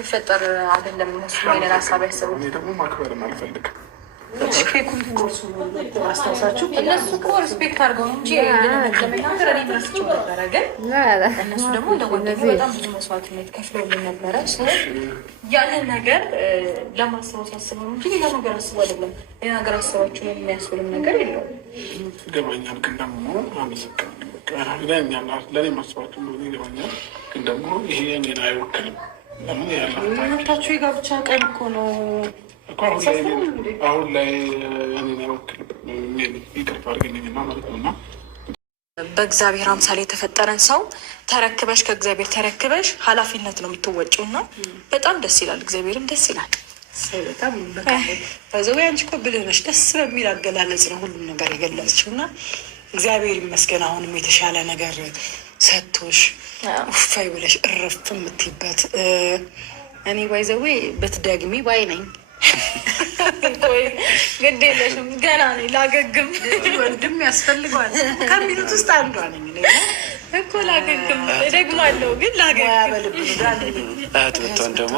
ይፈጠር አይደለም እነሱ የኔን ሀሳብ ያሰቡት። እኔ ደግሞ ማክበርም አልፈልግም። አስታውሳችሁ እነሱ እኮ ሪስፔክት አድርገው እንጂ ለመናገር እኔ መስቸው ነበረ፣ ግን እነሱ ደግሞ እንደጓደኛ በጣም ብዙ መስዋዕትነት ከፍለውልን ነበረ። ያንን ነገር ለማስታወስ አስበው እንጂ ሌላ ነገር አስበው አይደለም። ሌላ ነገር አስባችሁ የሚያስብልም ነገር የለውም። ይገባኛል፣ ግን ደግሞ አመሰግናለሁ። ለእኔ ማስባችሁ ይገባኛል፣ ግን ደግሞ ይሄ እኔን አይወክልም። መታችሁ የጋብቻ ቀን እኮ ነው። አሁን ላይ እኔን አይወክልም። ይቅርታ አድርግልኝና ማለት ነው። እና በእግዚአብሔር አምሳሌ የተፈጠረን ሰው ተረክበሽ ከእግዚአብሔር ተረክበሽ ኃላፊነት ነው የምትወጪው እና በጣም ደስ ይላል። እግዚአብሔርም ደስ ይላል። በዘው አንቺ እኮ ብልህ ነሽ። ደስ በሚል አገላለጽ ነው ሁሉም ነገር የገለጽችው እና እግዚአብሔር ይመስገን አሁንም የተሻለ ነገር ሰጥቶሽ ውፋይ ብለሽ እረፍ የምትይበት እኔ ባይዘዌ ብትደግሚ ባይ ነኝ። ግድ የለሽም ገና ነኝ ላገግም። ወንድም ያስፈልገዋል ከሚሉት ውስጥ አንዷ ነኝ እኮ ላገግም እደግማለሁ፣ ግን ላገግም ደግሞ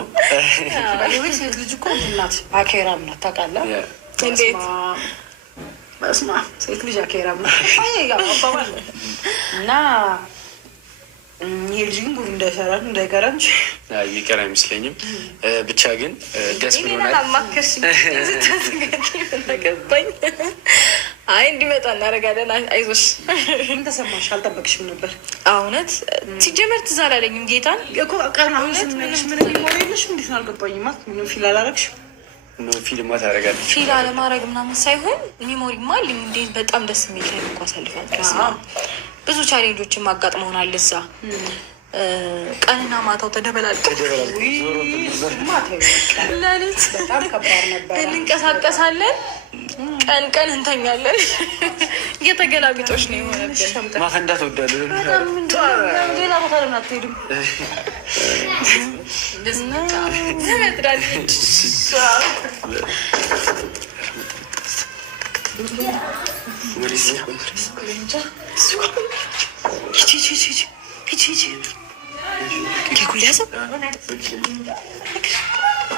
ሴት ልጅ እኮ እናት አኬራም ናት ታውቃለህ። እንዴት በስማ ሴት ልጅ አኬራም ናት እና ይሄ ልጅ ግን ጉድ እንዳይሰራ እንዳይቀራ እንጂ ይቀር አይመስለኝም። ብቻ ግን ደስ ብሎናል። ገባኝ። አይ እንዲመጣ እናደርጋለን። አይዞሽ። ምን ተሰማሽ? አልጠበቅሽም ነበር? እውነት ሲጀመር ትዝ አላለኝም። ጌታን እኮ ቀን አሁን ስንነግርሽ ምን ሊሞር የለሽ እንዴት ነው አልገባኝም። ምንም ፊል አላረግሽም? ፊልማ ታደርጋለች። ፊል አለማድረግ ምናምን ሳይሆን ሚሞሪማ አለኝ። እንዴት በጣም ደስ የሚል ላይ እንኳ አሳልፋል። ብዙ ቻሌንጆችን አጋጥመውናል። እዛ ቀንና ማታው ተደበላልቀው ሌሊት እንንቀሳቀሳለን፣ ቀን ቀን እንተኛለን። እየተገላቢጦች ነው የሆነብን። ማፈንዳት እወዳለሁ። ሌላ ቦታ ለምን አትሄድም? ትመጥዳለች ኬኩሊያሰብ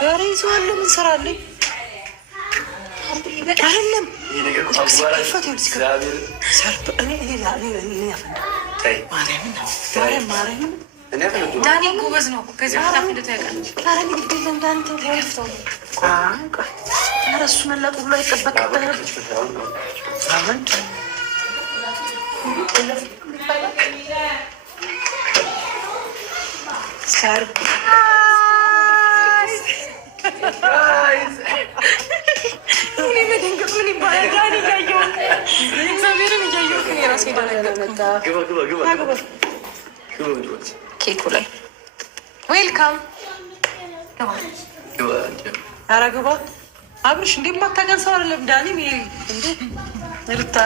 ኧረ ይዘዋለሁ። ምን ስራ አለኝ? አይደለም ዳኒ ጎበዝ ነው። ከዚህ በኋላ ፍልቶ ያውቃል። ኧረ እሱ መላጡ ብሎ አይጠበቅብህም። መደንገጥ ምን ይባላል? ዳኒ እያየሁ እግዚአብሔርን እያየሁ የራሴ ኬኩ ላይ ዌልካም። ኧረ ግባ አብርሽ። እንደ ማታውቀን ሰው አይደለም ዳኒ ርታ።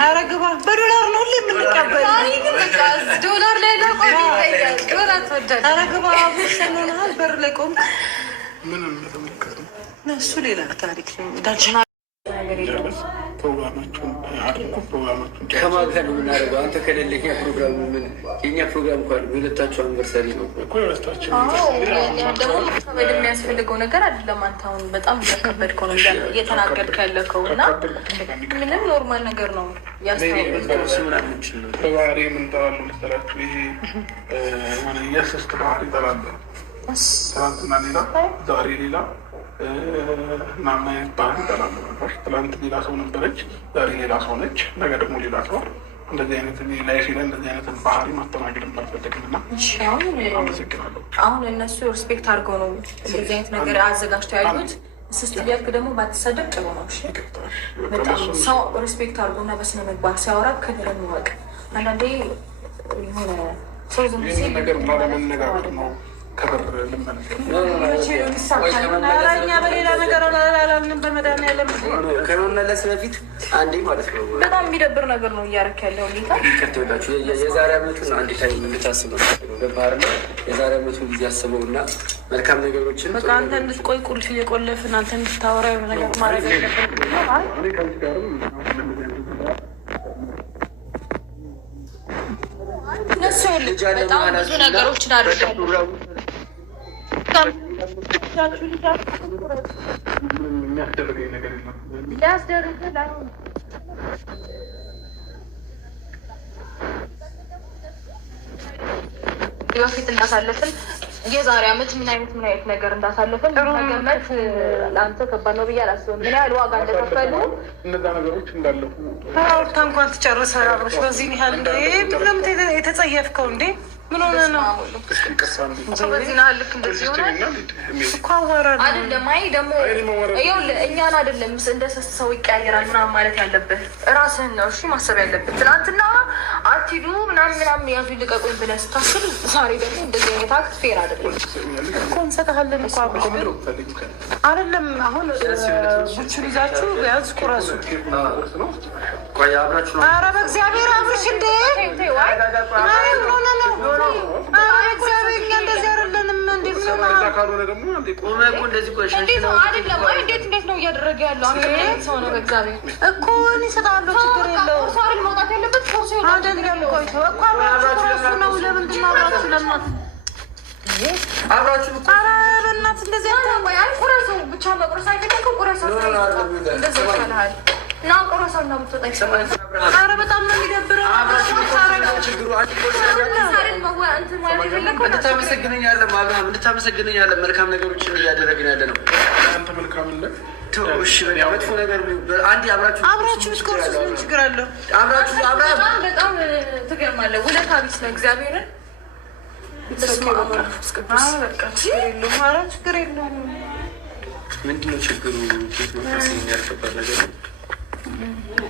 ኧረ ግባ። በዶላር ነው ሁሌ የምንቀበል። ዶላር ላይ ዶላር ተወዳል። ኧረ ግባ አብርሽ። ሰኖናል በር ላይ ቆም። ምንም ተመልከቱ። እሱ ሌላ ታሪክ ነው። ፕሮግራማችሁን አድርጎ ፕሮግራማችሁን ከማግዘን ነው የምናደርገው። አንተ ከሌለኛ ፕሮግራሙ ምን የኛ ፕሮግራም እኮ የሁለታችሁ አንቨርሳሪ ነው እኮ የሁለታችሁ። ደግሞ ከበድ የሚያስፈልገው ነገር አይደለም። አንተ አሁን በጣም እያከበድከው ነው እየተናገድክ ያለከው እና ምንም ኖርማል ነገር ነው። በባህሪ የምንጠራሉ መሰላችሁ? ይሄ የስስት ባህሪ ይጠራለ። ትናንትና ሌላ ዛሬ ሌላ ምናምን አይነት ባህል ይጠራሉ። ትናንት ሌላ ሰው ነበረች፣ ዛሬ ሌላ ሰው ነች፣ ነገ ደግሞ ሌላ ሰው። እንደዚህ አይነት ላይፍ ላይ እንደዚህ አይነት ባህሪ ማስተናገድ አልፈልግም እና አመሰግናለሁ። አሁን እነሱ ሪስፔክት አድርገው ነው እንደዚህ አይነት ነገር አዘጋጅተው ያሉት። ስስት እያልክ ደግሞ ባትሳደብ ጥሩ ነው። በጣም ሰው ሪስፔክት አድርገው እና በስነ ምግባር ሲያወራ ክብርን ይወቅ። አንዳንዴ የሆነ ሰው ዝም ሲል ነገር ለመነጋገር ነው ከበር ልመለኛ በሌላ ነገር አላልንም። በመድኃኒዓለም ከመመለስ በፊት አንዴ ማለት ነው በጣም የሚደብር ነገር ነው እያደረክ ያለው ሁኔታ። ይቅርታችሁ የዛሬ ዓመቱን አንዴ ታይ የምታስበው ገባር ነው። የዛሬ ዓመቱን ጊዜ አስበው እና መልካም ነገሮችን በቃ አንተ እንድትቆይ ቁልፍ እየቆለፍን አንተ እንድታወራ የሆነ ነገር ማድረግ አለበት። በጣም ብዙ ነገሮችን አድርጋለሁ። የሚያስደርገኝ ነገር የለም። በፊት እንዳሳለፍን የዛሬ ዓመት ምን አይነት ነገር እንዳሳለፍን መገመት ለአንተ ከባድ ነው ብዬ አላስብም። ምን ያህል ዋጋ እንደከፈሉ እነዛ ነገሮች እንዳለፉ አውርታ እንኳን ትጨርሰ አብሮች በዚህ ያህል ለምት የተጸየፍከው እንዴ? ምን ሆነ ነው? በዚህ ናህል ልክ እንደዚህ ሆናል እኮ አዋራለሁ አይደለም። አይ ደግሞ እኛን አይደለም እንደ ሰው ይቀያየራል ምናምን ማለት ያለብህ ራስህን ነው። እሺ ማሰብ ያለብህ ትናንትና አትሂዱ ምናምን ያዙ ልቀቁኝ ብለህ ስታስብ፣ ዛሬ ደግሞ እንደዚህ አይነት አክት ፌር አይደለም እኮ እንሰጥሃለን እኮ አይደለም። አሁን ቡችን ይዛችሁ ያዝ ቁረሱ። ኧረ በእግዚአብሔር አብርሽ እንዴ! ሆነ ነው እግዚአብሔር እኛ እንደዚህ አይደለንም። እንዴት ነው እያደረገ ያለው? ሰው ነው በእግዚአብሔር እኮ እኔ እሰጥሃለሁ፣ ችግር የለውም። መውጣት ያለበት አይደለም። ቆይቶ እኮ አብራችሁ ነው። ለምንድን ነው አብራችሁ ለማት አብራችሁ በእናትህ እንደዚህ ቁረሰው ብቻ መቁረስ አይደለም። ቁረሰው እንደዚህ ይሻልሃል። እና ቁረሰው ነው የምትወጣኝ። ኧረ በጣም ነው የሚደብረው። እንድታመሰግነኛለን አብርሃም፣ እንድታመሰግነኛለን። መልካም ነገሮችን እያደረግን ያለ ነው። አንተ መልካምነት እሺ፣ መጥፎ ነገር አንዴ አብራችሁ እስከርሱ ምን ችግር አለው? በጣም ትገርማለህ። ውለታ ቢስ ነው እግዚአብሔርን። ችግር የለውም። ምንድን ነው ችግሩ? ያልገባል ነገር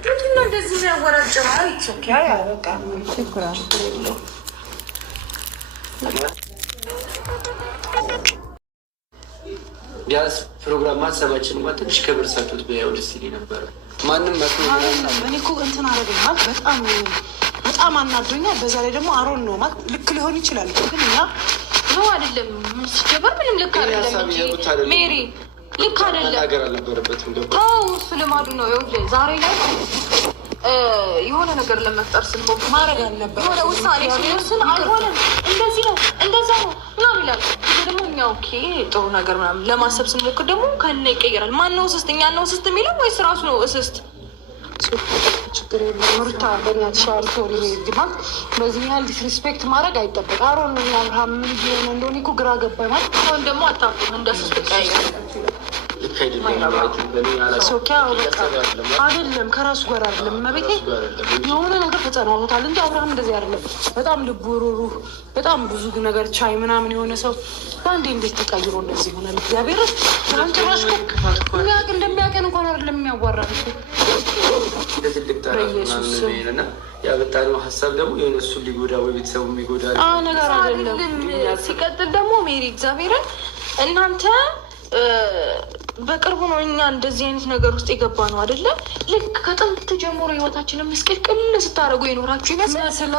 ምንድን ነው እንደዚህ የሚያወራጨው? ቢያንስ ፕሮግራም ማሰባችን ትንሽ ክብር ሰጡት ቢያው ደስ ይለኝ ነበረ። ማንም እኔ እኮ እንትን አደረገኝ ማለት በጣም አናዶኛል። በዛ ላይ ደግሞ አሮን ነው ማለት ልክ ሊሆን ይችላል፣ ግን እኛ ነው አይደለም። ሲጀበር ምንም ልክ አይደለም እንጂ ሜሪ ልክ አይደለም። ነገር አልነበረበትም። እሱ ልማዱ ነው። ይኸውልህ ዛሬ ላይ የሆነ ነገር ለመፍጠር ስንሞክር ማድረግ አልነበረ። የሆነ ውሳኔ ስንወስን አይሆንም፣ እንደዚህ ነው እንደዛ ነው ምናምን ይላል። ደግሞ እኛ ኦኬ ጥሩ ነገር ምናምን ለማሰብ ስንሞክር ደግሞ ከነ ይቀየራል። ማን ነው እስስት? እኛ ነው እስስት የሚለው ወይስ ራሱ ነው እስስት? ችግር የለም ሩታ፣ በእናትሽ ሶሪ ግማት በዚህ ያህል ዲስሪስፔክት ማድረግ አይጠበቅ። አሮን ነው አብርሃም ምን ሆነ እንደሆነ እኮ ግራ ገባኝ ማለት አሁን ደግሞ አታውቅም እንደ ስስት ቀያየራል። አይደለም ከራሱ ጋር አይደለም። መቤቴ የሆነ ነገር ተጸናውታል እንጂ አብርሃም እንደዚህ አይደለም። በጣም ልቡ ሩሩህ፣ በጣም ብዙ ነገር ቻይ ምናምን የሆነ ሰው በአንዴ እንዴት ተቀይሮ እንደዚህ ይሆናል? እግዚአብሔር ጭራሽ የሚያውቅ እንደሚያውቀን እንኳን አይደለም የሚያዋራ ና ያበጣነው ሀሳብ ደግሞ የሆነ እሱን ሊጎዳ ወይ ቤተሰቡ የሚጎዳ ነገር አይደለም። ሲቀጥል ደግሞ ሜሪ እግዚአብሔርን እናንተ በቅርቡ ነው እኛ እንደዚህ አይነት ነገር ውስጥ የገባ ነው አይደለ? ልክ ከጥንት ጀምሮ ህይወታችንን ምስቅልቅል ስታደርጉ የኖራችሁ ይመስል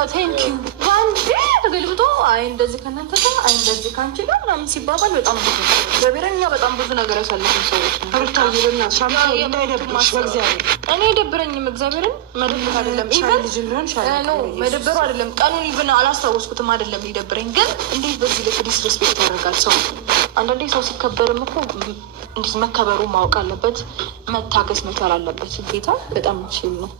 በአንዴ ተገልብጦ አይ እንደዚህ ከእናንተ ጋር አይ እንደዚህ ከአንቺ ጋር ምናምን ሲባባል በጣም ብዙ እግዚአብሔርን እኛ በጣም ብዙ ነገር ያሳለፍን ሰዎች ነው። እኔ የደብረኝም እግዚአብሔርን መደብር አይደለም መደበሩ አይደለም ቀኑን ኢቭን አላስታወስኩትም አይደለም ሊደብረኝ። ግን እንዴት በዚህ ልክ ዲስሬስፔክት ያደርጋል ሰው? አንዳንዴ ሰው ሲከበርም እኮ እንዴት መከበሩ ማወቅ አለበት፣ መታገስ መቻል አለበት። ጌታ በጣም ችል ነው።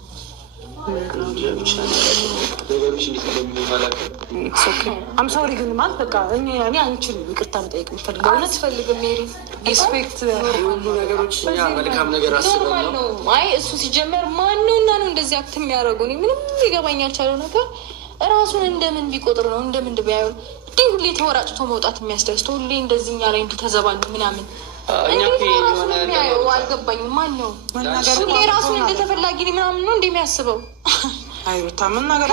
አምሳሪ ግን ማለት በቃ እኔ አንችልም ይቅርታ መጠየቅ የምፈልገው አያስፈልግም። ሜሪ ሪስፔክት ሁሉ ነገሮች መልካም ነገር አስበው ነው። አይ እሱ ሲጀመር ማንና ነው እንደዚህ አክት የሚያደርጉ ምንም ሊገባኝ ያልቻለው ነገር እራሱን እንደምን ቢቆጥር ነው እንደምን ቢያዩን እንዲህ ሁሌ ተወራጭቶ መውጣት የሚያስደስተው ሁሌ እንደዚህኛ ላይ እንዲተዘባን ምናምን አልገባኝም። ማን ነው ሁሌ ራሱን እንደተፈላጊ ምናምን ነው እንደሚያስበው? አይሩታ ምን ነገር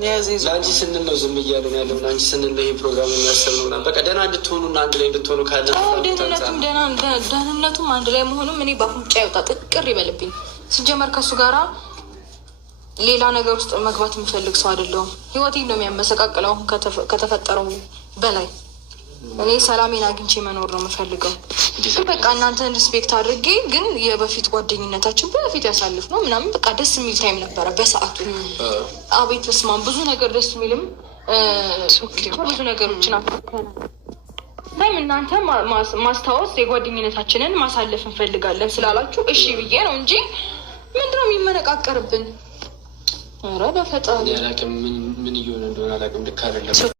ለአንቺ ስንል ነው ዝም እያለን ያለው። ለአንቺ ስንል ነው ይህ ፕሮግራም የሚያሰብ ነው። በቃ ደህና እንድትሆኑ እና አንድ ላይ እንድትሆኑ ካለ ደህንነቱም አንድ ላይ መሆኑም እኔ በአፍንጫ ይወጣ ጥቅር ይበልብኝ። ሲጀመር ከእሱ ጋራ ሌላ ነገር ውስጥ መግባት የምፈልግ ሰው አይደለሁም። ህይወቴን ነው የሚያመሰቃቅለው ከተፈጠረው በላይ እኔ ሰላሜን አግኝቼ መኖር ነው የምፈልገው። በቃ እናንተን ሪስፔክት አድርጌ ግን የበፊት ጓደኝነታችን በፊት ያሳልፍ ነው ምናምን በቃ ደስ የሚል ታይም ነበረ በሰዓቱ። አቤት በስማም ብዙ ነገር ደስ የሚልም ብዙ ነገሮችን ታይም እናንተ ማስታወስ የጓደኝነታችንን ማሳለፍ እንፈልጋለን ስላላችሁ እሺ ብዬ ነው እንጂ ምንድነው የሚመነቃቀርብን? ኧረ በፈጣሪ አላውቅም ምን እየሆነ እንደሆነ አላውቅም። ልክ አይደለም።